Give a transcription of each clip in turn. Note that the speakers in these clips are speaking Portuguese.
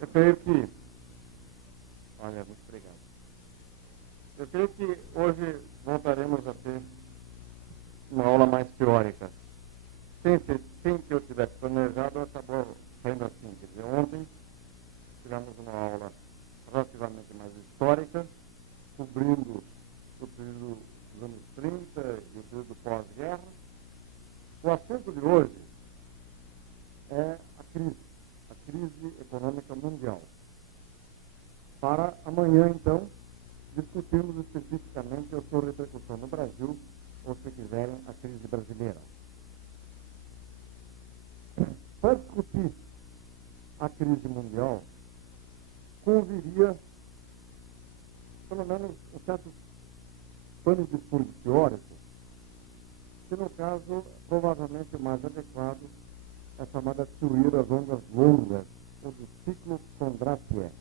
Eu creio que... Olha, muito obrigado. Eu creio que hoje voltaremos a ter uma aula mais teórica. Sem que eu tivesse planejado, acabou saindo assim. Quer dizer, ontem tivemos uma aula relativamente mais histórica, cobrindo o período dos anos 30 e o período pós-guerra. O assunto de hoje é a crise econômica mundial. Para amanhã, então, discutirmos especificamente a sua repercussão no Brasil, ou, se quiserem, a crise brasileira. Para discutir a crise mundial, conviria, pelo menos, um certo pano de fundo teórico, que, no caso, provavelmente o mais adequado é a chamada teoria das ondas longas, ou do ciclo Kondratiev.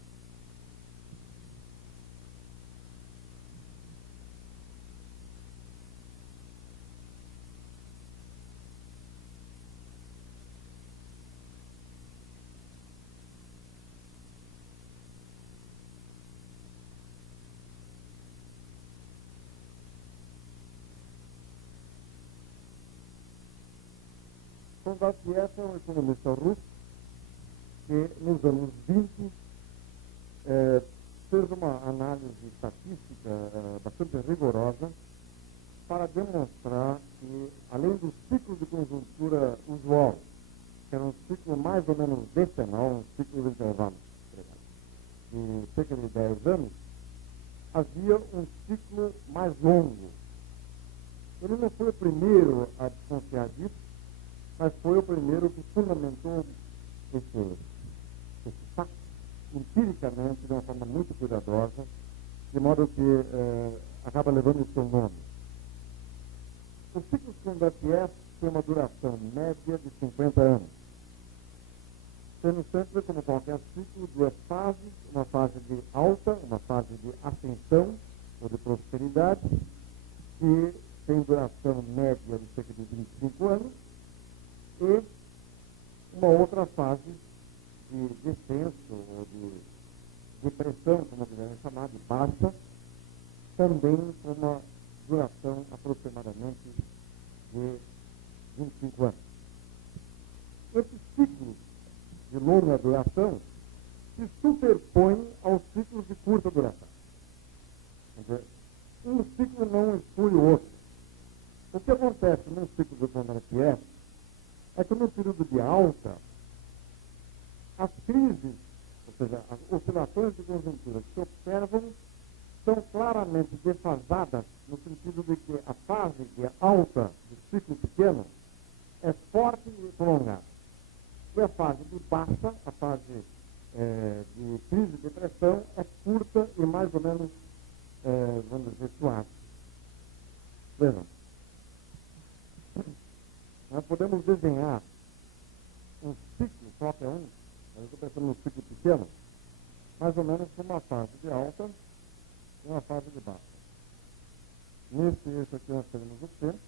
Kondratiev é um economista russo que, nos anos 20, fez uma análise estatística bastante rigorosa para demonstrar que, além do ciclo de conjuntura usual, que era um ciclo mais ou menos decenal, um ciclo de intervalo de cerca de 10 anos, havia um ciclo mais longo. Ele não foi o primeiro a desconfiar disso, mas foi o primeiro que fundamentou esse fato empiricamente, de uma forma muito cuidadosa, de modo que acaba levando o seu nome. O ciclo Kondratiev tem uma duração média de 50 anos, sendo sempre, como qualquer ciclo, duas fases, uma fase de alta, uma fase de ascensão ou de prosperidade, que tem duração média de cerca de 25 anos, e uma outra fase de descenso ou de depressão, como quiserem chamar, de baixa, também com uma duração aproximadamente de 25 anos. Esses ciclos de longa duração se superpõem aos ciclos de curta duração. Um ciclo não exclui o outro. O que acontece num ciclo de Kondratiev é que no período de alta, as crises, ou seja, as oscilações de conjuntura que se observam são claramente defasadas no sentido de que a fase de alta do ciclo pequeno é forte e prolongada. E a fase de baixa, a fase de crise e depressão, é curta e mais ou menos, vamos dizer, suave. Vejam, nós podemos desenhar um ciclo, qualquer um, eu estou pensando num ciclo pequeno, mais ou menos com uma fase de alta e uma fase de baixa. Nesse eixo aqui nós temos o tempo,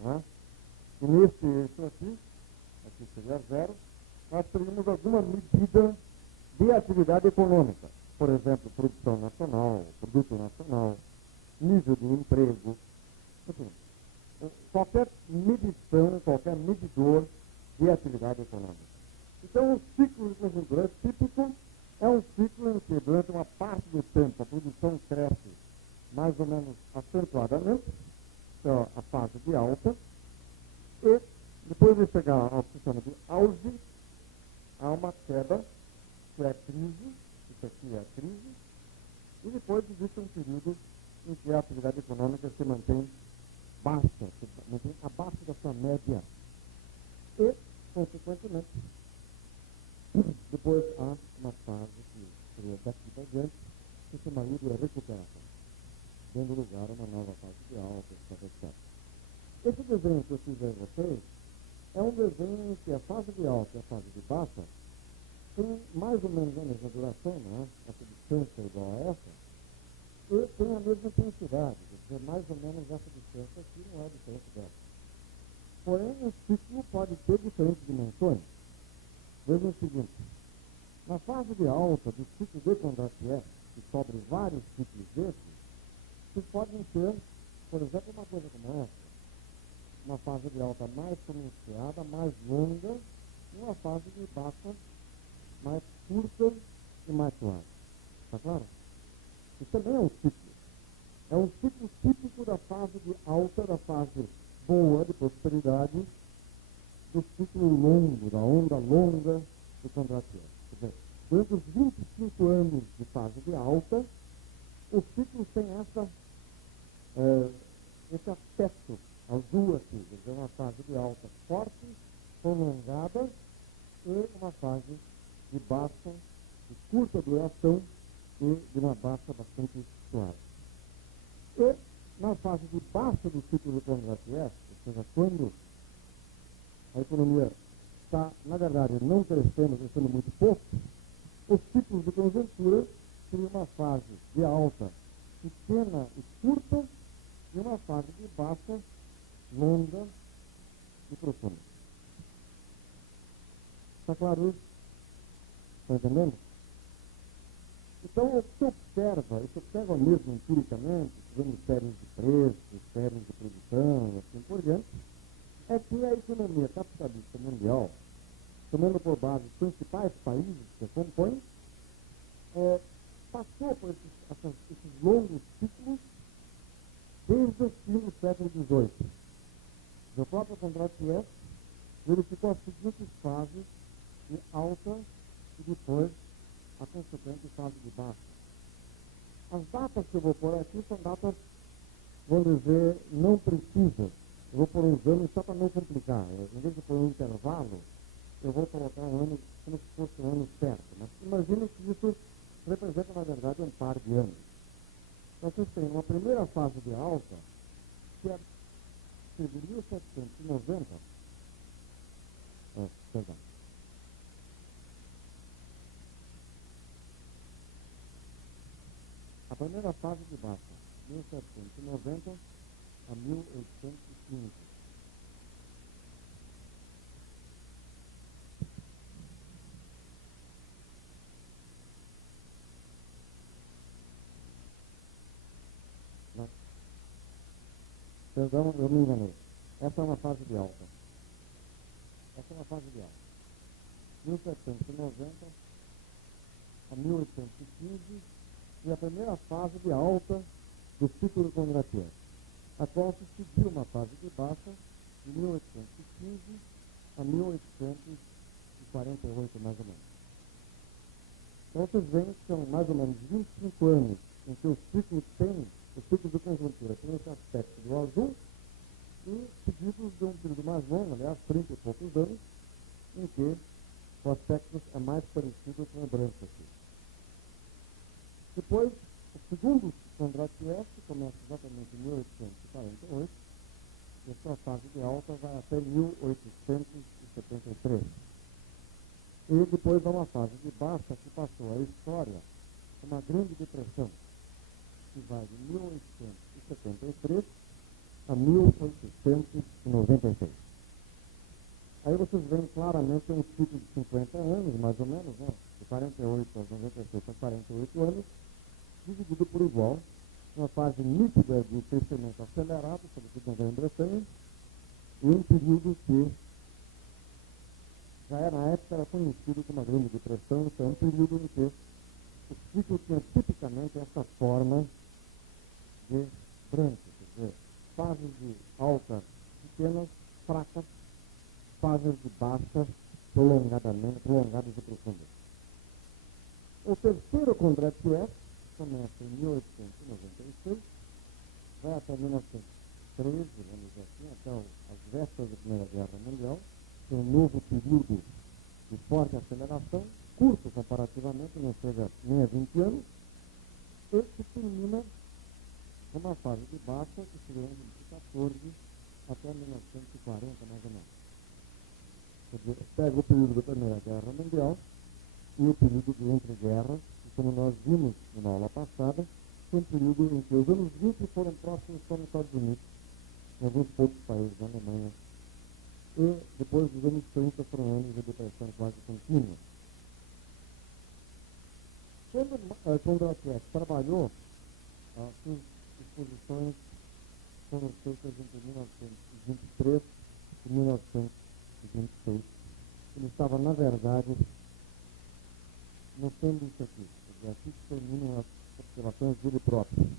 né? E nesse eixo aqui seria zero, nós teríamos alguma medida de atividade econômica. Por exemplo, produção nacional, produto nacional, nível de emprego, enfim, qualquer medição, qualquer medidor de atividade econômica. Então, o ciclo de conjuntura típico é um ciclo em que, durante uma parte do tempo, a produção cresce mais ou menos acentuadamente, que é a fase de alta, e depois de chegar ao que se chama de auge, há uma queda, que é a crise, isso aqui é a crise, e depois existe um período em que a atividade econômica se mantém baixa, se mantém abaixo da sua média. E, consequentemente, depois há uma fase que seria daqui para diante, que se chama de recuperação, dando lugar a uma nova fase de alta, etc. Esse desenho que eu fiz a vocês é um desenho em que a fase de alta e a fase de baixa tem mais ou menos a mesma duração, né? Essa distância é igual a essa, e tem a mesma intensidade, quer dizer, mais ou menos essa distância aqui não é diferente dessa. Porém, o ciclo pode ter diferentes dimensões. Veja o seguinte, na fase de alta do ciclo de Kondratiev, que cobre vários ciclos desses, vocês podem ter, por exemplo, uma coisa como essa, uma fase de alta mais pronunciada, mais longa, e uma fase de baixa mais curta e mais suave. Está claro? Isso também é um ciclo. É um ciclo típico da fase de alta, da fase boa, de prosperidade, do ciclo longo, da onda longa do Kondratiev. Quer dizer, durante os 25 anos de fase de alta, o ciclo tem esse aspecto azul aqui. Quer dizer, uma fase de alta forte, prolongada, e uma fase de baixa, de curta duração e de uma baixa bastante suave. E na fase de baixa do ciclo do Kondratiev, ou seja, quando a economia está, na verdade, não crescendo muito pouco, os ciclos de conjuntura seriam uma fase de alta pequena e curta e uma fase de baixa longa e profunda. Está claro isso? Está entendendo? Então, o que se observa mesmo empiricamente, vendo séries de preços, séries de produção e assim por diante, é que a economia capitalista mundial, tomando por base os principais países que a compõem, passou por esses longos ciclos desde o fim do século XVIII. O próprio Kondratiev verificou as seguintes fases de alta e depois a consequente fase de baixa. As datas que eu vou pôr aqui são datas, vamos dizer, não precisas. Eu vou pôr uns anos só para não complicar. Em vez de pôr um intervalo, eu vou colocar um ano como se fosse um ano certo. Mas imagine que isso representa, na verdade, um par de anos. Então, vocês têm uma primeira fase de alta, que é de 1790. Perdão. A primeira fase de baixa, 1790 a 1815. Perdão, eu me enganei. Essa é uma fase de alta. 1790 a 1815 e a primeira fase de alta do ciclo do Kondratiev, a qual se seguiu uma fase de baixa de 1815 a 1848, mais ou menos. Então vocês veem que são mais ou menos 25 anos em que o ciclo de conjuntura tem esse aspecto do azul, e seguidos de um período mais longo, aliás, 30 e poucos anos, em que o aspecto é mais parecido com o branco aqui. Depois, o segundo Kondratiev, que começa exatamente em 1848, e a sua fase de alta vai até 1873. E depois há uma fase de baixa que passou a história, uma grande depressão, que vai de 1873 a 1896. Aí vocês veem claramente um ciclo de 50 anos, mais ou menos, né? De 48 a 96 a 48 anos, dividido por igual, uma fase nítida de crescimento acelerado, sobretudo na Grã-Bretanha, e um período que já na época era conhecido como a Grande Depressão, então é um período em que o ciclo tinha tipicamente essa forma de branco, quer dizer, fases de alta pequenas, fracas, fases de baixa prolongadas e profundas. O terceiro Kondratiev começa em 1896, vai até 1913, vamos dizer assim, até as vésperas da Primeira Guerra Mundial, tem um novo período de forte aceleração, curto comparativamente, não chega nem a 20 anos, e que termina uma fase de baixa que se lembra de 14 até 1940, mais ou menos. Quer dizer, pega o período da Primeira Guerra Mundial e o período de entreguerras, que, como nós vimos na aula passada, foi um período em que os anos 20 foram próximos só nos Estados Unidos, em alguns poucos países, na Alemanha e depois dos anos 30 foram anos de depressão quase contínua. Quando Kondratiev trabalhou, as suas exposições foram feitas entre 1923 e 1926. Ele estava, na verdade, mostrando isso aqui. Aqui terminam as observações dele próprio. Ele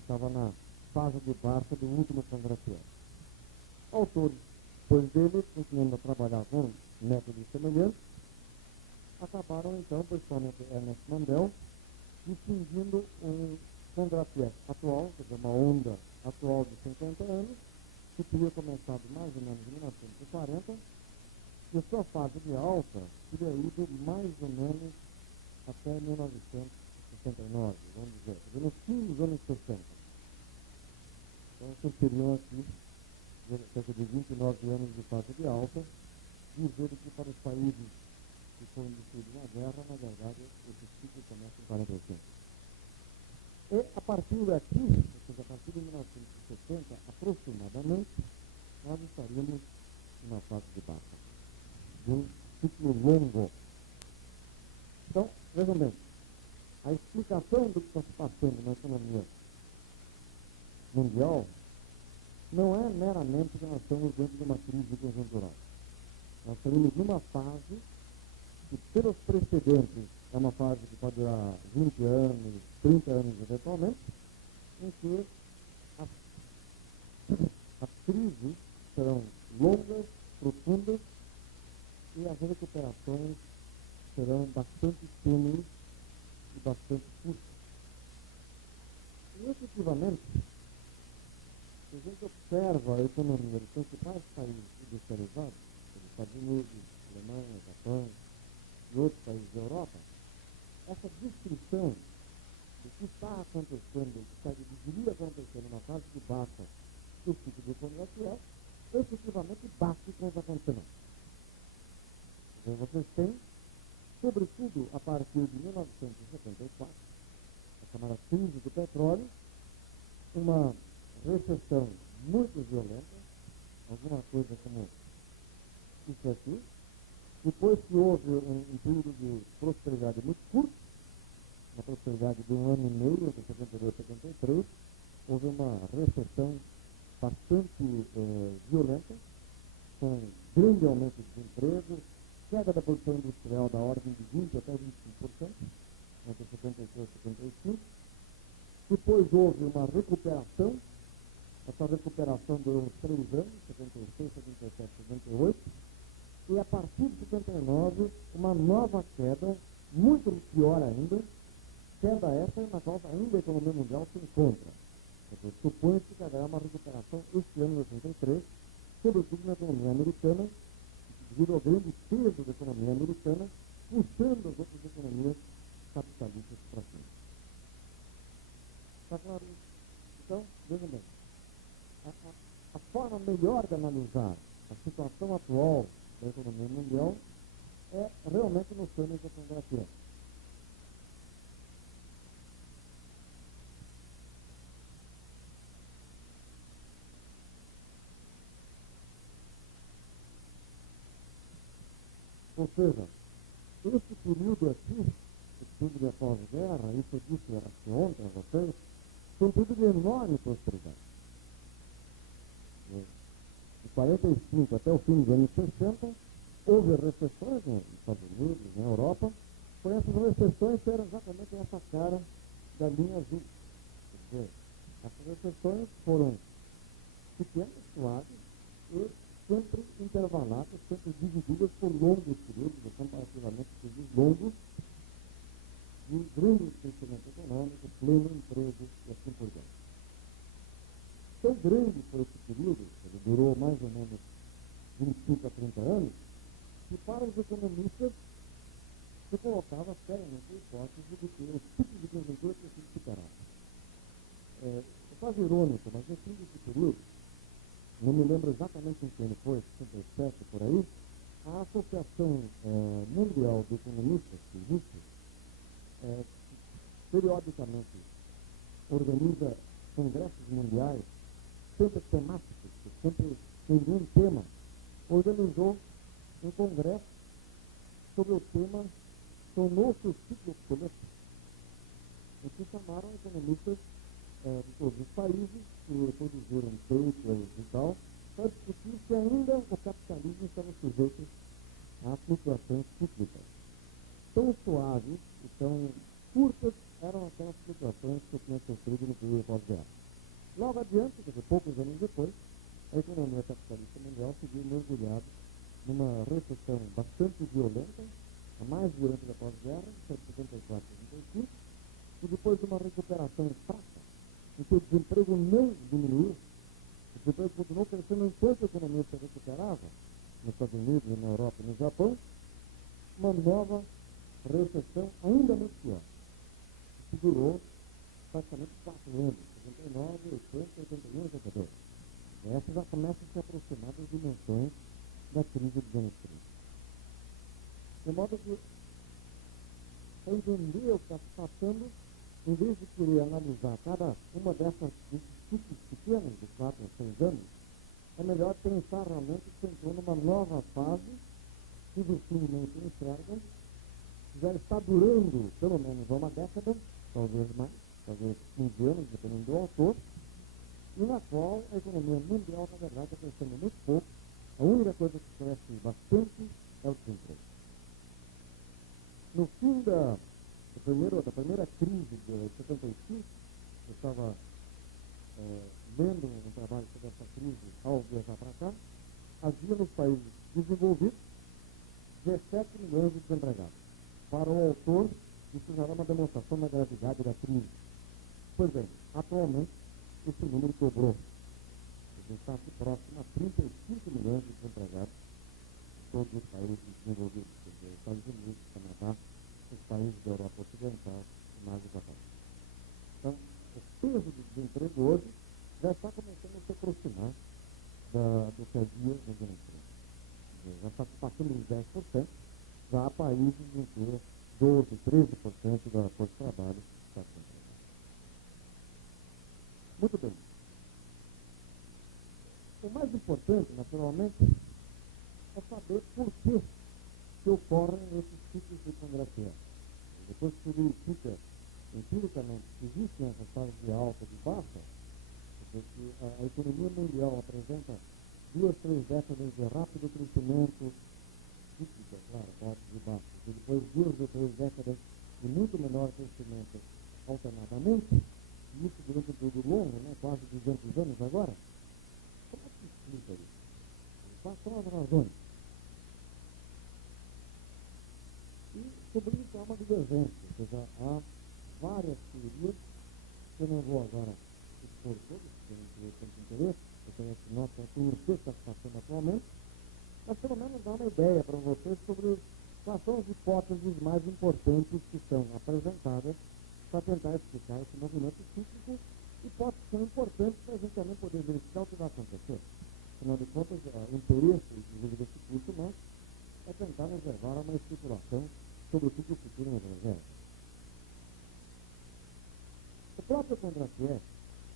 estava na fase de barca do último Kondratiev. Autores, depois dele, continuando a trabalhar com métodos semelhantes, acabaram, então, principalmente Ernest Mandel, distinguindo um Kondratiev atual, quer dizer, uma onda atual de 50 anos, que teria começado mais ou menos em 1940, e a sua fase de alta teria ido mais ou menos até 1969, vamos dizer, no fim dos anos 60. Então, surgiriam aqui cerca de 29 anos de fase de alta, dizer que para os países que foram destruídos na guerra, na verdade, esse ciclo começa em 45. E a partir daqui, ou seja, a partir de 1960, aproximadamente, nós estaríamos numa fase de baixa, de um ciclo longo. Então, vejam bem, a explicação do que está se passando na economia mundial não é meramente que nós estamos dentro de uma crise conjuntural. Nós estamos numa fase que, pelos precedentes, é uma fase que pode durar 20 anos, 30 anos eventualmente, em que as crises serão longas, profundas, e as recuperações serão bastante tênues e bastante curtas. E, efetivamente, se a gente observa a economia dos principais países industrializados, como Estados Unidos, Alemanha, Japão e outros países da Europa, essa descrição do que está acontecendo, do que deveria acontecer numa fase de baixa do ciclo de economia atual, efetivamente bate com os acontecimentos. Então, vocês têm, sobretudo a partir de 1974, a chamada crise do petróleo, uma recessão muito violenta, alguma coisa como isso aqui. Depois que houve um período de prosperidade muito curto, uma prosperidade de 1 ano e meio, de 72 a 73, houve uma recessão bastante violenta, com grande aumento de desemprego, queda da produção industrial da ordem de 20% até 25%, entre 73 e 75%. Depois houve uma recuperação, essa recuperação durou uns 3 anos, 76, 77, 78, e a partir de 79, uma nova queda, muito pior ainda, queda essa na qual ainda a economia mundial se encontra. Supõe-se que haverá uma recuperação este ano de 83, sobretudo na economia americana, devido ao grande peso da economia americana, puxando as outras economias capitalistas para cima. Está claro isso? Então, vejam bem, a forma melhor de analisar a situação atual da economia mundial é realmente nos termos da Kondratiev. Ou seja, esse período aqui, esse período da pós-guerra, isso eu disse ontem a vocês, foi um período de enorme prosperidade. De 45 até o fim dos anos 60, houve recessões nos Estados Unidos, na Europa, por essas recessões eram exatamente essa cara da linha azul. Quer dizer, essas recessões foram pequenas, suaves, e sempre intervaladas, sempre divididas por longos períodos, comparativamente períodos longos, de grande crescimento econômico, pleno emprego e assim por diante. Tão grande foi esse período, ele durou mais ou menos 25 a 30 anos, que para os economistas se colocava seriamente a hipótese de que o ciclo de conjuntura tinha sido superado. É quase irônico, mas no fim desse período, não me lembro exatamente em que ano foi, 67 por aí, a Associação Mundial de Economistas, que existe, periodicamente organiza congressos mundiais, sempre temáticos, sempre tendo um tema, organizou um congresso sobre o tema Tornou-se o ciclo político, em que chamaram economistas de todos os países que produziram papers e tal, para discutir se ainda o capitalismo estava sujeito a flutuações cíclicas. Tão suaves e tão curtas eram aquelas flutuações que eu tinha sofrido no período pós-guerra. Logo adiante, quer dizer, poucos anos depois, a economia capitalista mundial seguiu mergulhada numa recessão bastante violenta, a mais violenta da pós-guerra, entre 74 e 75, e depois de uma recuperação fraca, em que o desemprego não diminuiu, o desemprego continuou crescendo enquanto a economia se recuperava, nos Estados Unidos, na Europa e no Japão, uma nova recessão ainda muito pior, que durou praticamente 4 anos, 79, 80, 81, 82. Essa já começa a se aproximar das dimensões da crise dos anos 30. De modo que, para entender o que está se passando, em vez de querer analisar cada uma desses ciclos pequenos, de 4 a 6 anos, é melhor pensar realmente que se entrou numa nova fase que dificilmente enxergam, já está durando pelo menos uma década, talvez mais, talvez 15 anos, dependendo do autor, e na qual a economia mundial, na verdade, está crescendo muito pouco. A única coisa que cresce bastante é o desemprego. No fim da primeira crise de 75, eu estava lendo um trabalho sobre essa crise ao viajar para cá, havia nos países desenvolvidos 17 milhões de desempregados. Para o autor, isso já era uma demonstração da gravidade da crise. Pois bem, atualmente, esse número dobrou. A gente está aqui próximo a 35 milhões de desempregados em todos os países desenvolvidos, os Estados Unidos, Canadá, os países da Europa Ocidental e mais os países. Então, o peso do desemprego hoje já está começando a se aproximar do que havia no desemprego. Já está passando dos 10%, já há países em que 12%, 13% da força de trabalho está desempregada. Muito bem. O mais importante, naturalmente, é saber por que ocorrem esses ciclos de congraciação. Depois que se verifica empiricamente que existem essas fases de alta e de baixa, porque a economia mundial apresenta 2, 3 décadas de rápido crescimento, cíclica, claro, altos e baixos, e depois 2 ou 3 décadas de muito menor crescimento alternadamente, e isso durante um período longo, né, quase 200 anos agora. Como é que se explica isso? Quais são as razões? E sobre isso há uma divergência, ou seja, há várias teorias, que eu não vou agora expor todas, porque não tenho interesse, eu tenho que nossa conhecer o que está passando atualmente, mas pelo menos dá uma ideia para vocês sobre quais são as hipóteses mais importantes que são apresentadas para tentar explicar esse movimento cíclico, hipóteses que são importantes para a gente também poder verificar o que vai acontecer. Afinal de contas, o interesse, inclusive, desse curso nosso é tentar nos levar a uma especulação sobre o ciclo futuro no Evangelho. O próprio Kondratiev,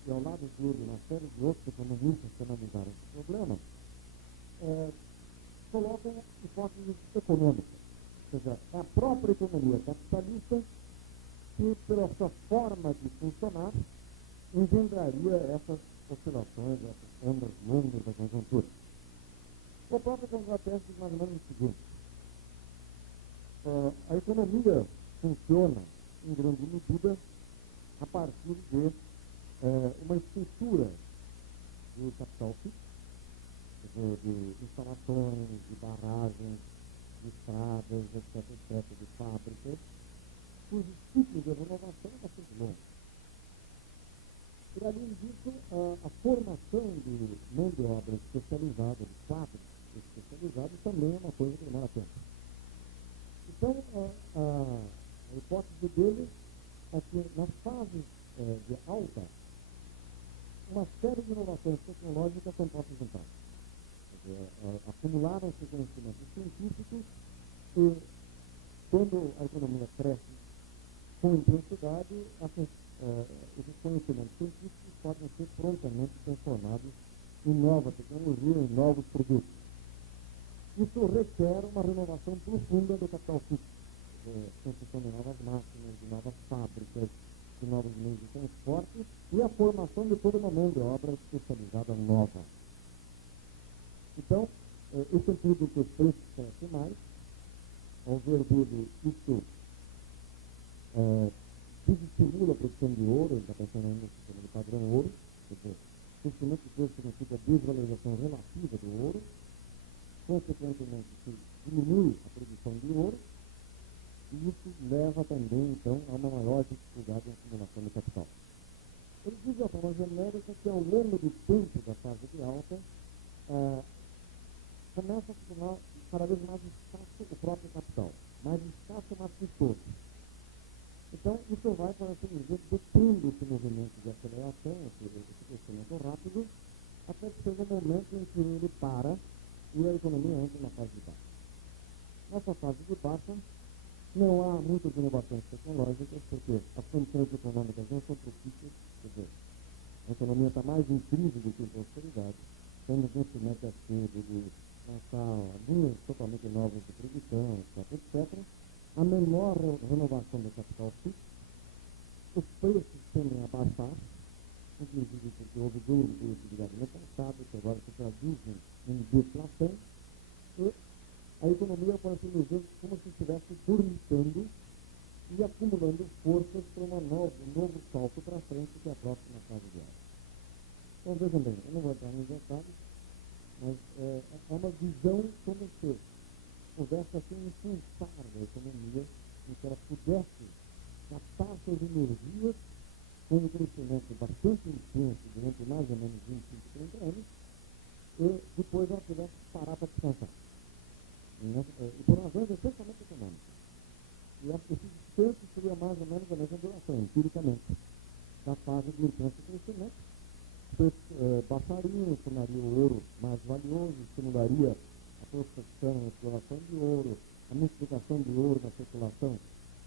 e ao lado dele uma série de outros economistas que analisaram esse problema, colocam hipóteses econômicas. Ou seja, é a própria economia capitalista que, pela sua forma de funcionar, engendraria essas oscilações, essas ondas longas da conjuntura. O próprio Kondratiev diz mais ou menos o seguinte: a economia funciona, em grande medida, a partir de uma estrutura de capital fixo, de instalações, de barragens, de estradas, etc., de fábricas, cujos ciclos de renovação são bastante longos. E, além disso, a formação de mão de obra especializada, de fábricas especializadas, também é uma coisa que demora tempo. Então, a hipótese dele é que nas fases de alta, uma série de inovações tecnológicas são postas em prática. Acumularam-se conhecimentos científicos e, quando a economia cresce com intensidade, esses conhecimentos científicos podem ser prontamente transformados em nova tecnologia, em novos produtos. Isso requer uma renovação profunda do capital fixo, construção de novas máquinas, de novas fábricas, de novos meios de transporte e a formação de toda uma mão de obra especializada nova. Então, isso implica que os preços crescem mais. Ao ver dele, isso desestimula a produção de ouro, ele está pensando ainda no sistema de padrão ouro, quer dizer, crescimento de preço significa desvalorização relativa do ouro, consequentemente, se diminui a produção de ouro, e isso leva também, então, a uma maior dificuldade em acumulação de capital. Ele diz de forma genérica que ao longo do tempo da fase de alta, começa a se tornar cada vez mais escasso o próprio capital, mais escasso e mais custoso. Então, isso vai, por assim dizer, detendo esse movimento de aceleração, esse crescimento rápido, até que chega um momento em que ele para e a economia entra na fase de baixa. Nessa fase de baixa, não há muitas inovações tecnológicas, porque as condições econômicas não são propícias, quer dizer, a economia está mais em crise do que em prosperidade, temos nesse mete a sede de lançar linhas totalmente novas de produção, etc. A menor renovação do capital fixo, os preços tendem a baixar, inclusive porque houve ganho de produtividade no passado, que agora se traduzem em deflação, e a economia, por assim dizer, como se estivesse dormitando e acumulando forças para um novo salto para frente, que é a próxima fase de alta. Então, vejam bem, eu não vou entrar nos detalhes, mas é uma visão como se houvesse assim um pulsar da economia em que ela pudesse captar suas energias com um crescimento bastante intenso durante mais ou menos 25, 30 anos e depois ela pudesse parar para descansar. E por razões essencialmente econômicas. E esse descanso seria mais ou menos a mesma duração, empiricamente, da fase de intenso crescimento. Baixaria, tornaria o ouro mais valioso, estimularia a prospecção e a exploração de ouro, a multiplicação de ouro na circulação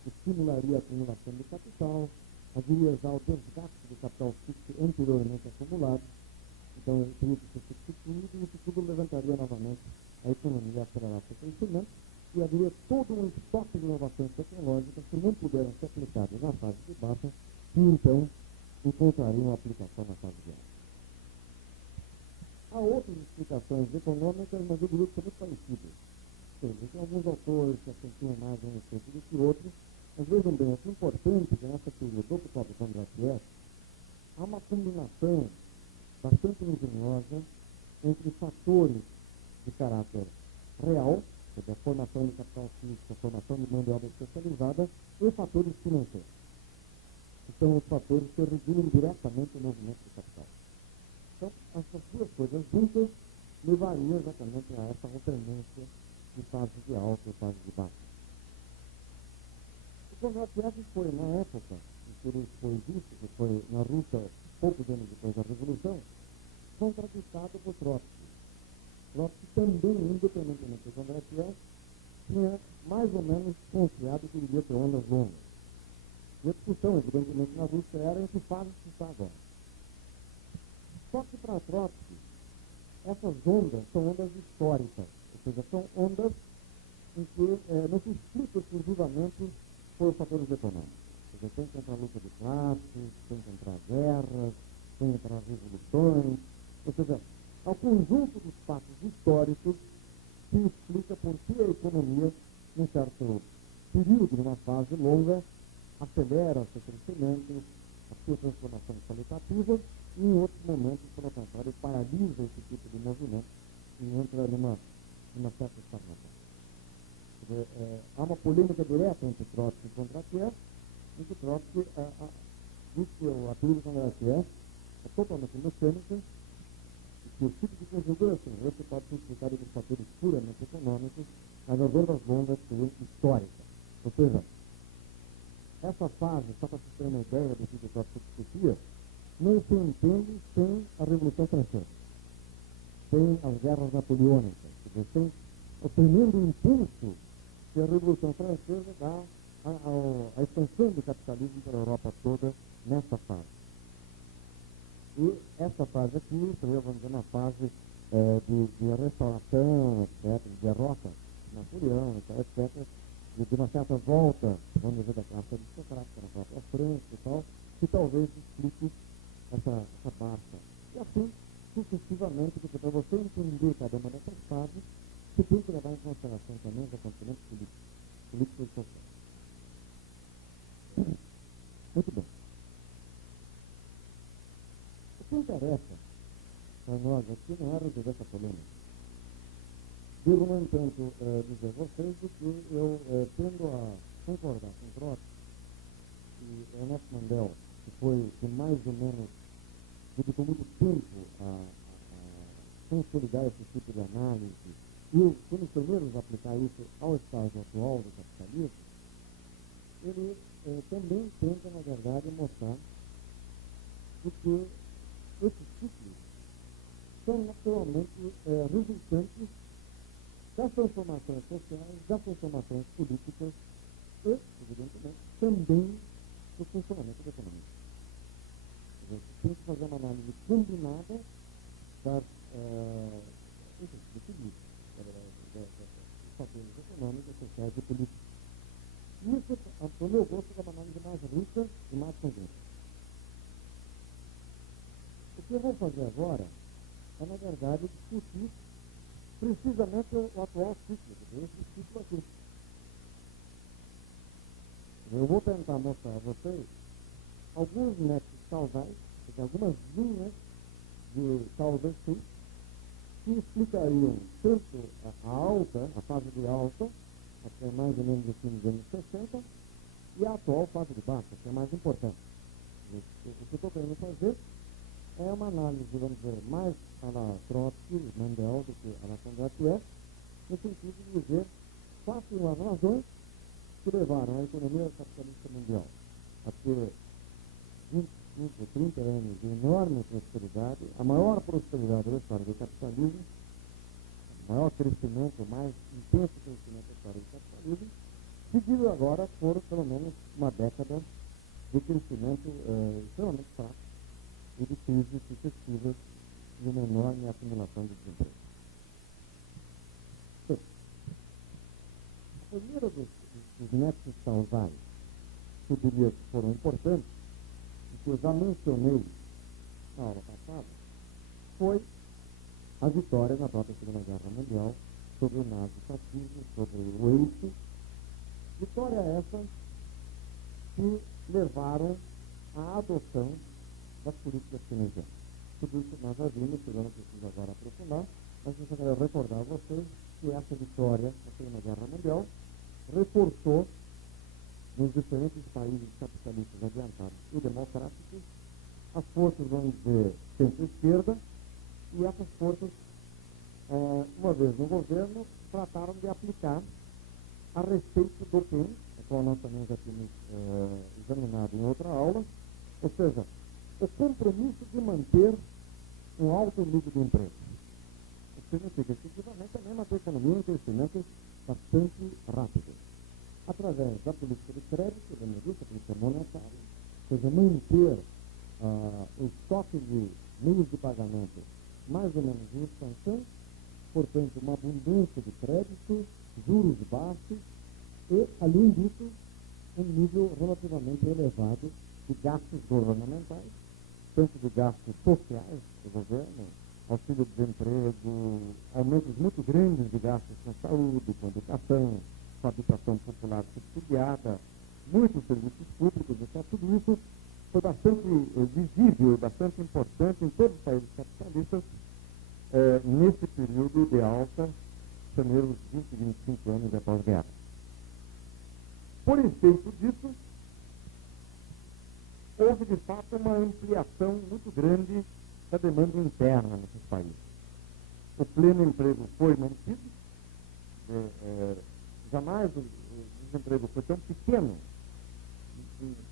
estimularia a acumulação de capital, haveria já o desgaste do capital fixo anteriormente acumulado, então ele teria que ser substituído e isso tudo levantaria novamente a economia, acelerar seu crescimento e haveria todo um estoque de inovações tecnológicas que não puderam ser aplicadas na fase de baixa e então encontrariam aplicação na fase de alta. Há outras explicações econômicas, mas eu diria que são muito parecidas. Tem alguns autores que acentuam mais um efeito do que outros, mas vejam bem, o que é importante é que nessa teoria do próprio Kondratiev há uma combinação bastante engenhosa entre fatores de caráter real, quer dizer, a formação de capital físico, a formação de mão de obra especializada, e fatores financeiros. Que são os fatores que regulam diretamente o movimento do capital. Então, essas duas coisas juntas levariam exatamente a essa alternância de fase de alta e fase de baixa. O Kondratiev foi, na época em que ele foi visto, que foi na Rússia, poucos anos depois da Revolução, contraditado por Trotsky. Trotsky também, independentemente do Kondratiev, tinha mais ou menos confiado que ele iria ter ondas longas. E a discussão, evidentemente, na Rússia era em que fase se está agora. Só que para Trotsky, essas ondas são ondas históricas, ou seja, são ondas em que não se explica exclusivamente por fatores econômicos. Ou seja, tem que entrar luta de classes, tem que entrar guerras, tem que entrar revoluções, ou seja, ao conjunto dos fatos históricos que explica por que a economia, num certo período, numa fase longa, acelera seu crescimento, a sua transformação qualitativa, e em outros momentos, pelo contrário, paralisa esse tipo de movimento e entra numa certa estagnação. Há uma polêmica direta entre Trotsky e Kondratiev, em que Trotsky diz que a teoria de Kondratiev é totalmente mecânica, e que o tipo de configuração, esse pode ser explicado por fatores puramente econômicos, mas as ondas longas seriam históricas. Ou seja, essa fase, só para vocês terem uma ideia do que o Trotsky discutia, não se entende sem a Revolução Francesa, sem as guerras napoleônicas, sem o tremendo impulso que a Revolução Francesa dá à expansão do capitalismo para a Europa toda nessa fase. E essa fase aqui seria, vamos dizer, uma fase de restauração, etc., de derrota de Napoleão, etc., de uma certa volta, vamos dizer, da classe aristocrática na própria França e tal, que talvez explique essa baixa. E assim, sucessivamente, porque para você entender cada uma dessas fases, você tem que levar em consideração também os acontecimentos políticos e sociais. Muito bem. O que interessa para nós aqui não é resolver essa polêmica. Devo, no entanto, dizer a vocês que eu tendo a concordar com Trotsky e Ernesto Mandel, que foi que mais ou menos dedicou muito tempo a consolidar esse tipo de análise e foi os primeiros a aplicar isso ao estágio atual do capitalismo, ele também tenta, na verdade, mostrar que esses ciclos são naturalmente resultantes das transformações sociais, das transformações políticas e, evidentemente, também do funcionamento da economia. A gente tem que fazer uma análise combinada das dos fatores econômicos, sociais e políticos. Isso, para o meu gosto, é uma análise mais rica e mais conjunta. O que eu vou fazer agora é, na verdade, discutir precisamente o atual ciclo, esse ciclo aqui. Eu vou tentar mostrar a vocês alguns nexos causais, algumas linhas de causa-efeito que explicariam tanto a alta, a fase de alta, até mais ou menos o fim dos anos 60, e a atual fase de baixa, que é mais importante. O que eu estou querendo fazer é uma análise, vamos dizer, mais a la Trotsky, Mandel, do que a la Kondratiev, no sentido de dizer quais foram as razões que levaram a economia capitalista mundial a ter 25, 30 anos de enorme prosperidade, a maior prosperidade da história do capitalismo, o maior crescimento, o mais intenso crescimento da história do capitalismo, seguido agora por pelo menos uma década de crescimento extremamente fraco e de crises sucessivas e uma enorme acumulação de desemprego. Bem, a primeira dos nexos causais que eu diria que foram importantes, e que eu já mencionei na aula passada, foi a vitória na própria Segunda Guerra Mundial sobre o nazifascismo, sobre o eixo. Vitória essa que levaram à adoção das políticas keynesianas. Tudo isso nós já vimos, eu não preciso agora aprofundar, mas eu só quero recordar a vocês que essa vitória na Segunda Guerra Mundial reforçou nos diferentes países capitalistas adiantados e democráticos as forças, vamos dizer, centro-esquerda, e essas forças, uma vez no governo, trataram de aplicar a respeito do PEN, a qual nós também já tínhamos examinado em outra aula, ou seja, o compromisso de manter um alto nível de emprego. Isso significa, efetivamente, também manter a economia em crescimento bastante rápido, através da política de crédito, da medida, a política monetária, ou seja, manter o estoque de meios de pagamento mais ou menos em expansão, portanto, uma abundância de crédito, juros baixos e, além disso, um nível relativamente elevado de gastos governamentais, tanto de gastos sociais do governo, auxílio-desemprego, aumentos muito grandes de gastos com saúde, com educação, com habitação popular subsidiada, muitos serviços públicos, etc. Tudo isso foi bastante visível e bastante importante em todos os países capitalistas nesse período de alta, primeiros 20, 25 anos após a guerra. Por efeito disso, houve de fato uma ampliação muito grande da demanda interna nesses países. O pleno emprego foi mantido, jamais o desemprego foi tão pequeno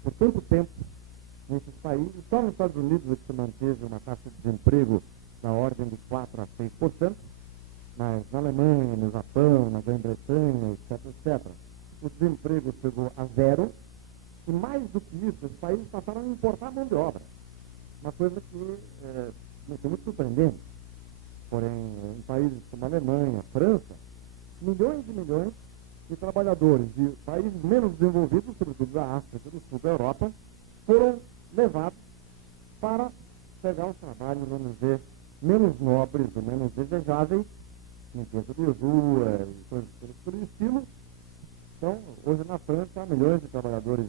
por tanto tempo nesses países. Só nos Estados Unidos é que se manteve uma taxa de desemprego na ordem de 4 a 6%, mas na Alemanha, no Japão, na Grã-Bretanha, etc., o desemprego chegou a zero, e mais do que isso, os países passaram a importar mão de obra. uma coisa que é muito surpreendente. Porém, em países como a Alemanha, a França, milhões e milhões de trabalhadores de países menos desenvolvidos, sobretudo da África, do sul da Europa, foram levados para pegar um trabalho, vamos dizer, menos nobres ou menos desejáveis, limpeza de rua e coisas pelo estilo. Então, hoje na França há milhões de trabalhadores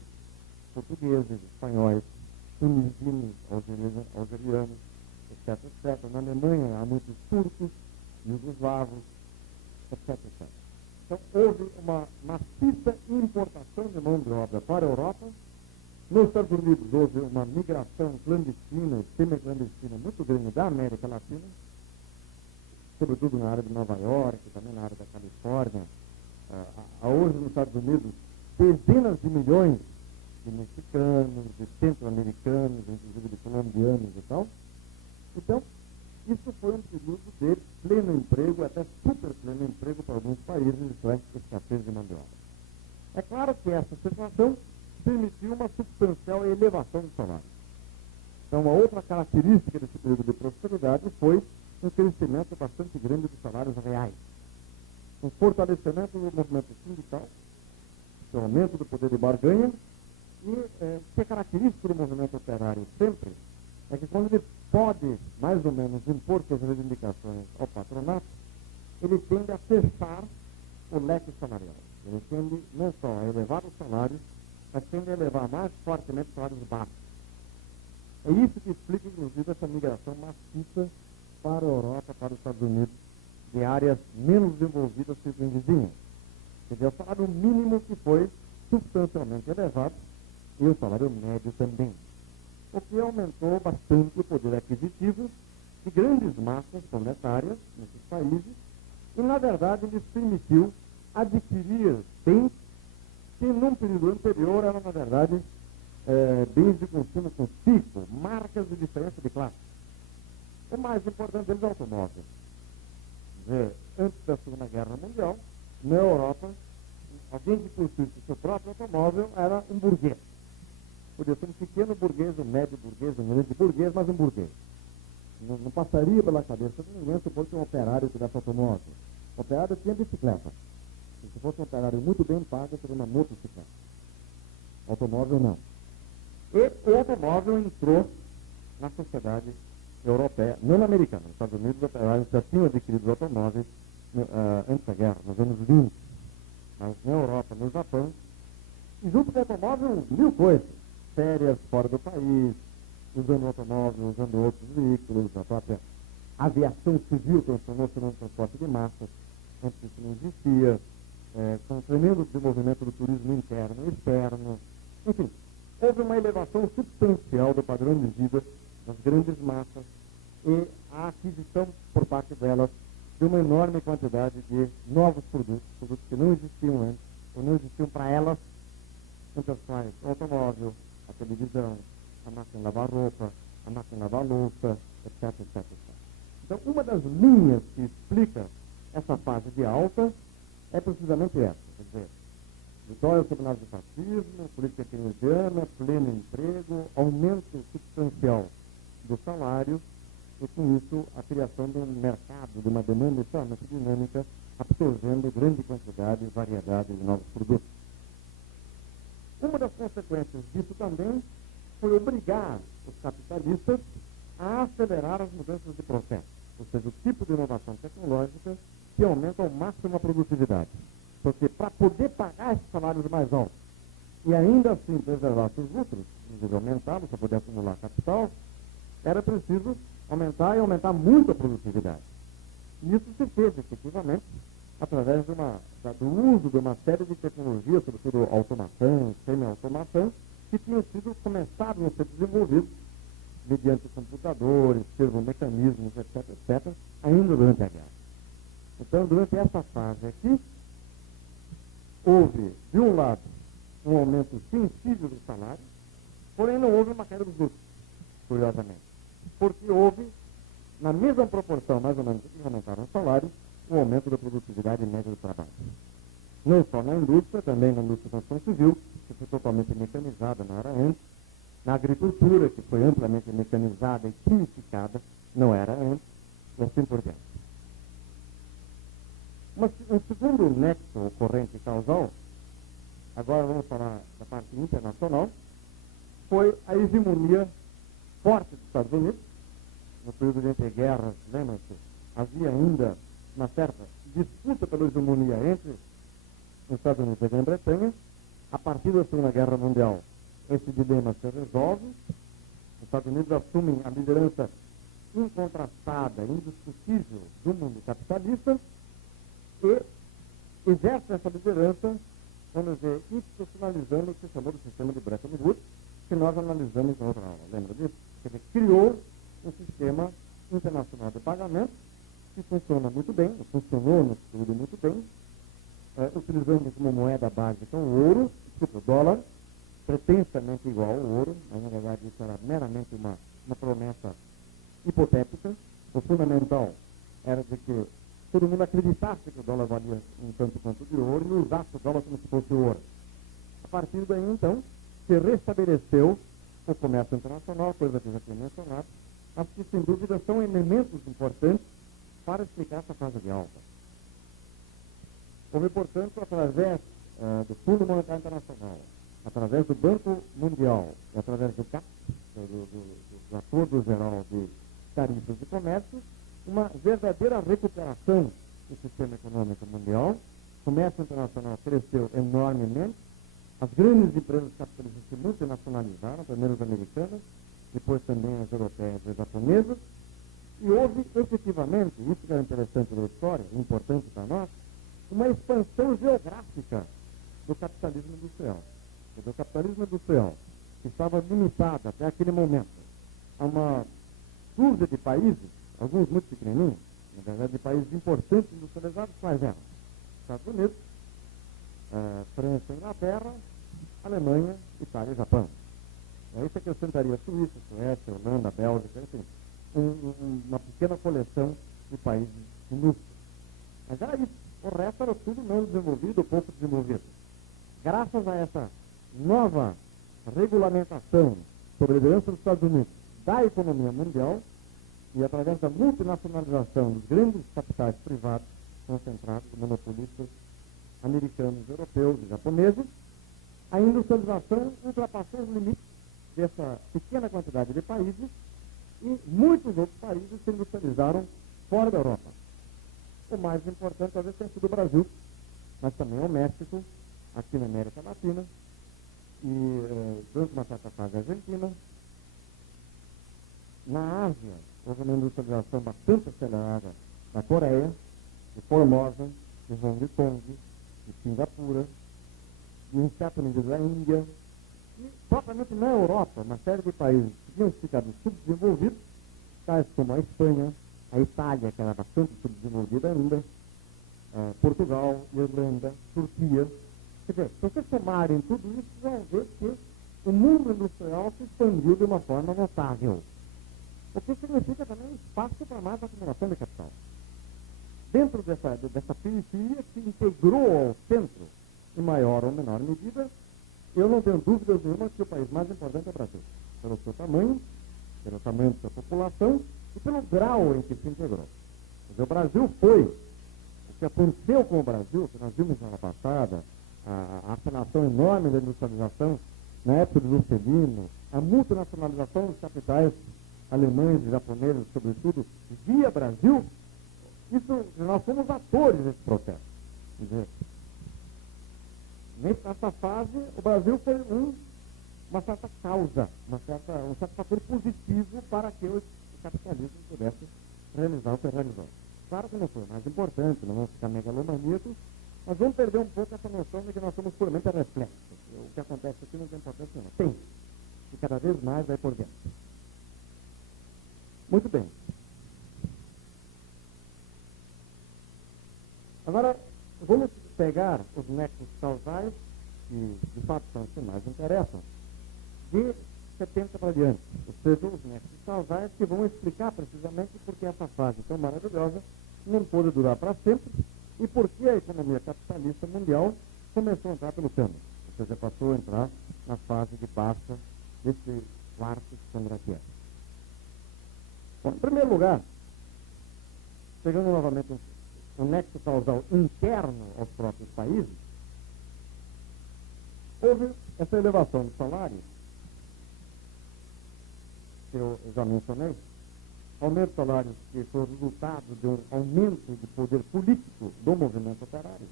portugueses, espanhóis, tunisinos, algerianos, etc, etc. Na Alemanha há muitos turcos, jugoslavos, etc, etc. Então, houve uma maciça importação de mão de obra para a Europa. Nos Estados Unidos houve uma migração clandestina e semi-clandestina muito grande da América Latina, sobretudo na área de Nova York, também na área da Califórnia. Há hoje nos Estados Unidos dezenas de milhões de mexicanos, de centro-americanos, inclusive de colombianos e tal. Então, isso foi um período de pleno emprego, até super pleno emprego para alguns países, isso é, escassez de mão de obra. É claro que essa situação permitiu uma substancial elevação do salário. Então, uma outra característica desse período de prosperidade foi um crescimento bastante grande dos salários reais. Um fortalecimento do movimento sindical, um aumento do poder de barganha, e o que é característico do movimento operário sempre é que quando ele pode, mais ou menos, impor suas reivindicações ao patronato, ele tende a fechar o leque salarial. Ele tende não só a elevar os salários, mas tende a elevar mais fortemente os salários baixos. É isso que explica, inclusive, essa migração maciça para a Europa, para os Estados Unidos, de áreas menos desenvolvidas que os vizinhos. Quer dizer, o salário mínimo que foi substancialmente elevado e o salário médio também. O que aumentou bastante o poder aquisitivo de grandes massas proletárias nesses países e, na verdade, lhes permitiu adquirir bens que, num período anterior, eram, na verdade, bens de consumo com pico, marcas de diferença de classe. O mais importante deles é o automóvel. Antes da Segunda Guerra Mundial, na Europa, alguém que possuísse seu próprio automóvel era um burguês. Podia ser um pequeno burguês, um médio burguês, um grande burguês, mas um burguês. Não passaria pela cabeça de ninguém se fosse um operário que tivesse automóvel. O operário tinha bicicleta. Se fosse um operário muito bem pago, seria uma motocicleta. Automóvel não. E o automóvel entrou na sociedade europeia, não na americana. Nos Estados Unidos, os operários já tinham adquirido automóveis antes da guerra, nos anos 20. Mas na Europa, no Japão, e junto com o automóvel, mil coisas. Férias fora do país, usando automóvel, usando outros veículos, a própria aviação civil transformou-se num transporte de massas, antes isso não existia, com um tremendo desenvolvimento do turismo interno e externo. Enfim, houve uma elevação substancial do padrão de vida das grandes massas e a aquisição por parte delas de uma enorme quantidade de novos produtos que não existiam antes, ou não existiam para elas, entre as quais o automóvel, a televisão, a máquina de lavar roupa, a máquina de lavar louça, etc, etc, etc. Então, uma das linhas que explica essa fase de alta é precisamente essa, quer dizer, vitória sobre o nazifascismo, política keynesiana, pleno emprego, aumento substancial do salário e, com isso, a criação de um mercado, de uma demanda extremamente dinâmica, absorvendo grande quantidade e variedade de novos produtos. Uma das consequências disso também foi obrigar os capitalistas a acelerar as mudanças de processo, ou seja, o tipo de inovação tecnológica que aumenta ao máximo a produtividade. Porque para poder pagar esses salários mais altos e ainda assim preservar seus lucros, inclusive aumentá-los para poder acumular capital, era preciso aumentar e aumentar muito a produtividade. E isso se fez efetivamente através do uso de uma série de tecnologias, sobretudo automação, semi-automação, que tinham sido começados a ser desenvolvidos mediante computadores, servomecanismos, etc, etc, ainda durante a guerra. Então, durante essa fase aqui, houve, de um lado, um aumento sensível do salário, porém não houve uma queda dos lucros, curiosamente. Porque houve, na mesma proporção, mais ou menos, que aumentaram os salários, um aumento da produtividade média do trabalho. Não só na indústria, também na indústria da construção civil, que foi totalmente mecanizada na era antes, na agricultura, que foi amplamente mecanizada e quimificada, não era antes, e assim por diante. Um segundo nexo ocorrente causal, agora vamos falar da parte internacional, foi a hegemonia forte dos Estados Unidos. No período entre guerras, lembra-se, havia ainda uma certa disputa pela hegemonia entre os Estados Unidos e a Grã-Bretanha. A partir da Segunda Guerra Mundial, esse dilema se resolve. Os Estados Unidos assumem a liderança incontrastada, indiscutível do mundo capitalista e exercem essa liderança, vamos dizer, institucionalizando o que se chamou do sistema de Bretton Woods, que nós analisamos na outra aula. Lembra disso? Quer dizer, criou um sistema internacional de pagamento que funciona muito bem, funcionou no período muito bem, utilizando como moeda básica o ouro, o dólar, pretensamente igual ao ouro, mas na verdade isso era meramente uma promessa hipotética. O fundamental era de que todo mundo acreditasse que o dólar valia um tanto quanto de ouro e usasse o dólar como se fosse ouro. A partir daí, então, se restabeleceu o comércio internacional, coisa que eu já tinha mencionado, mas que, sem dúvida, são elementos importantes para explicar essa fase de alta. Houve, portanto, através do Fundo Monetário Internacional, através do Banco Mundial e através do CAP, do Acordo Geral de Tarifas de Comércio, uma verdadeira recuperação do sistema econômico mundial. O comércio internacional cresceu enormemente. As grandes empresas capitalistas se multinacionalizaram, primeiro as americanas, depois também as europeias e as japonesas. E houve, efetivamente, isso que é interessante da história, importante para nós, uma expansão geográfica do capitalismo industrial. O capitalismo industrial, que estava limitado até aquele momento a uma dúzia de países, alguns muito pequenininhos, na verdade de países importantes industrializados, quais eram? Estados Unidos, França, Inglaterra, Alemanha, Itália e Japão. Aí você acrescentaria Suíça, Suécia, Holanda, Bélgica, enfim, uma pequena coleção de países minúsculos. Mas era isso. O resto era tudo não desenvolvido ou pouco desenvolvido. Graças a essa nova regulamentação sob a liderança dos Estados Unidos da economia mundial e através da multinacionalização dos grandes capitais privados concentrados, monopolistas americanos, europeus e japoneses, a industrialização ultrapassou os limites dessa pequena quantidade de países e muitos outros países se industrializaram fora da Europa. O mais importante talvez tenha sido o Brasil, mas também o México, aqui na América Latina, e durante uma certa fase a Argentina. Na Ásia, houve uma industrialização bastante acelerada da Coreia, de Formosa, de Hong Kong, de Singapura, de um certo nível da Índia, e propriamente na Europa, uma série de países que tinham ficado subdesenvolvidos, tais como a Espanha, a Itália, que era bastante subdesenvolvida ainda, Portugal, Irlanda, Turquia. Quer dizer, se vocês somarem tudo isso, vão ver que o mundo industrial se expandiu de uma forma notável. O que significa também espaço para mais acumulação de capital. Dentro dessa periferia que integrou ao centro, em maior ou menor medida, eu não tenho dúvidas nenhuma que o país mais importante é o Brasil. Pelo seu tamanho, pelo tamanho da sua população e pelo grau em que se integrou. Mas o Brasil foi, o que aconteceu com o Brasil, que nós vimos na passada, a aceleração enorme da industrialização na época do Juscelino, a multinacionalização dos capitais alemães e japoneses, sobretudo, via Brasil, isso, nós somos atores desse processo. Quer dizer, nessa fase, o Brasil foi uma certa causa, um certo fator positivo para que o capitalismo pudesse realizar o que realizou. Claro que não foi o mais importante, não vamos ficar megalomaníacos, mas vamos perder um pouco essa noção de que nós somos puramente reflexos. O que acontece aqui não tem importância nenhuma. Tem. E cada vez mais vai por dentro. Muito bem. Agora, vamos pegar os nexos causais, que de fato são os que mais interessam, de 70 para diante. Ou seja, os nexos causais que vão explicar precisamente por que essa fase tão maravilhosa não pôde durar para sempre e por que a economia capitalista mundial começou a entrar pelo cano. Ou seja, passou a entrar na fase de baixa desse quarto sangraqueiro? Bom, em primeiro lugar, pegando novamente um nexo causal interno aos próprios países, houve essa elevação dos salários, que eu já mencionei, aumento de salários que foi resultado de um aumento de poder político do movimento operário,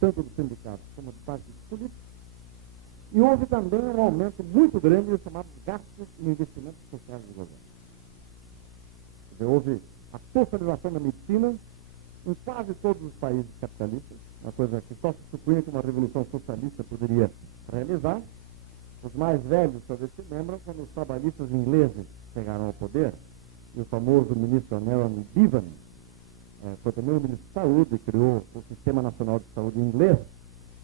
tanto dos sindicatos como dos partidos políticos, e houve também um aumento muito grande dos chamados gastos e investimentos sociais do governo. Quer dizer, houve a socialização da medicina em quase todos os países capitalistas, uma coisa que só se supunha que uma revolução socialista poderia realizar. Os mais velhos talvez se lembram quando os trabalhistas ingleses chegaram ao poder, e o famoso ministro Nelson Bevan foi também o ministro de Saúde e criou o Sistema Nacional de Saúde inglês.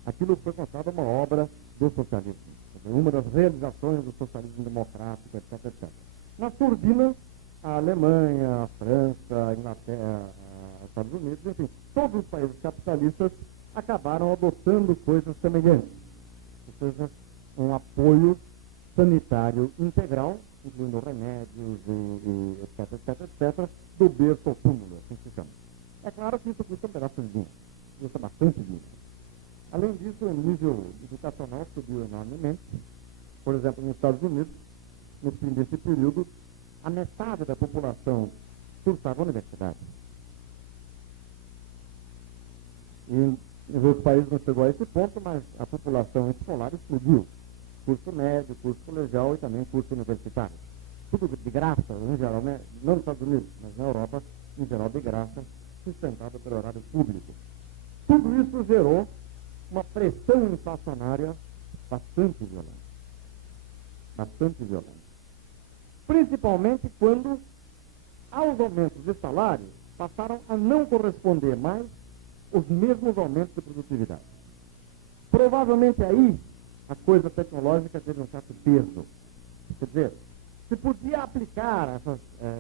Aquilo foi considerado uma obra do socialismo, uma das realizações do socialismo democrático, etc, etc. Na surdina, a Alemanha, a França, a Inglaterra, os Estados Unidos, enfim, todos os países capitalistas acabaram adotando coisas semelhantes, ou seja, um apoio sanitário integral, incluindo remédios e etc, etc, etc, do berço ao túmulo, assim se chama. É claro que isso custa um pedaço de dinheiro, custa bastante dinheiro. Além disso, o nível educacional subiu enormemente. Por exemplo, nos Estados Unidos, no fim desse período, a metade da população cursava a universidade. E em outros países não chegou a esse ponto, mas a população escolar explodiu. Curso médio, curso colegial e também curso universitário. Tudo de graça, em geral, né? Não nos Estados Unidos, mas na Europa, em geral de graça, sustentado pelo horário público. Tudo isso gerou uma pressão inflacionária bastante violenta. Bastante violenta. Principalmente quando, aos aumentos de salário, passaram a não corresponder mais os mesmos aumentos de produtividade. Provavelmente aí a coisa tecnológica teve um certo peso. Quer dizer, se podia aplicar essas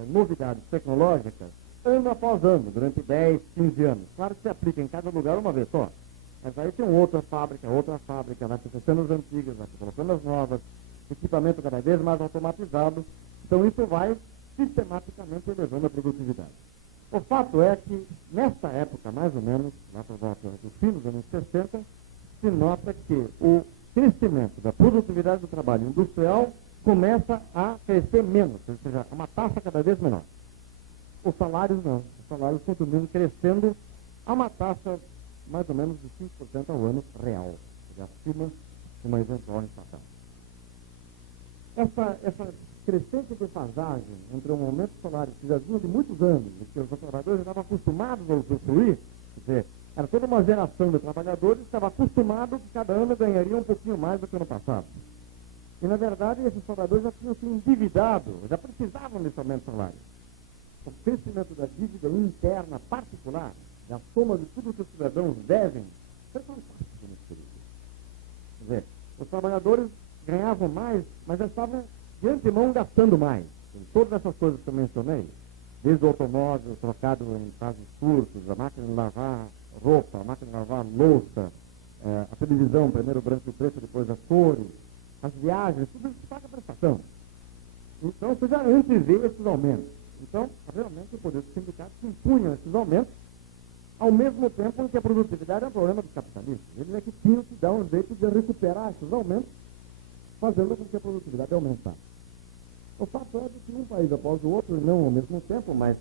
novidades tecnológicas ano após ano, durante 10, 15 anos. Claro que se aplica em cada lugar uma vez só. Mas aí tem outra fábrica, vai se fechando as antigas, vai se colocando as novas, equipamento cada vez mais automatizado. Então isso vai sistematicamente elevando a produtividade. O fato é que, nesta época, mais ou menos, lá por volta do fim dos anos 60, se nota que o crescimento da produtividade do trabalho industrial começa a crescer menos, ou seja, uma taxa cada vez menor. Os salários não. Os salários continuam crescendo a uma taxa mais ou menos de 5% ao ano real, acima de uma eventual inflação. Essa crescente defasagem entre um aumento do salário que já vinha de muitos anos, e que os trabalhadores já estavam acostumados a usufruir, quer dizer, era toda uma geração de trabalhadores que estava acostumado que cada ano ganharia um pouquinho mais do que ano passado. E, na verdade, esses trabalhadores já tinham se endividado, já precisavam desse aumento de salário. O crescimento da dívida interna particular, da soma de tudo que os cidadãos devem, foi fantástico nesse período. Quer dizer, os trabalhadores ganhavam mais, mas já estavam de antemão gastando mais. Em todas essas coisas que eu mencionei, desde o automóvel trocado em prazos curtos, a máquina de lavar roupa, a máquina de lavar louça, a televisão, primeiro branco e preto, depois as cores, as viagens, tudo isso paga prestação. Então, você já antevê esses aumentos. Então, realmente, o poder dos sindicatos impunha esses aumentos, ao mesmo tempo em que a produtividade é um problema dos capitalistas. Eles é que tinham que dar um jeito de recuperar esses aumentos, fazendo com que a produtividade aumentasse. O fato é que um país após o outro, não ao mesmo tempo, mas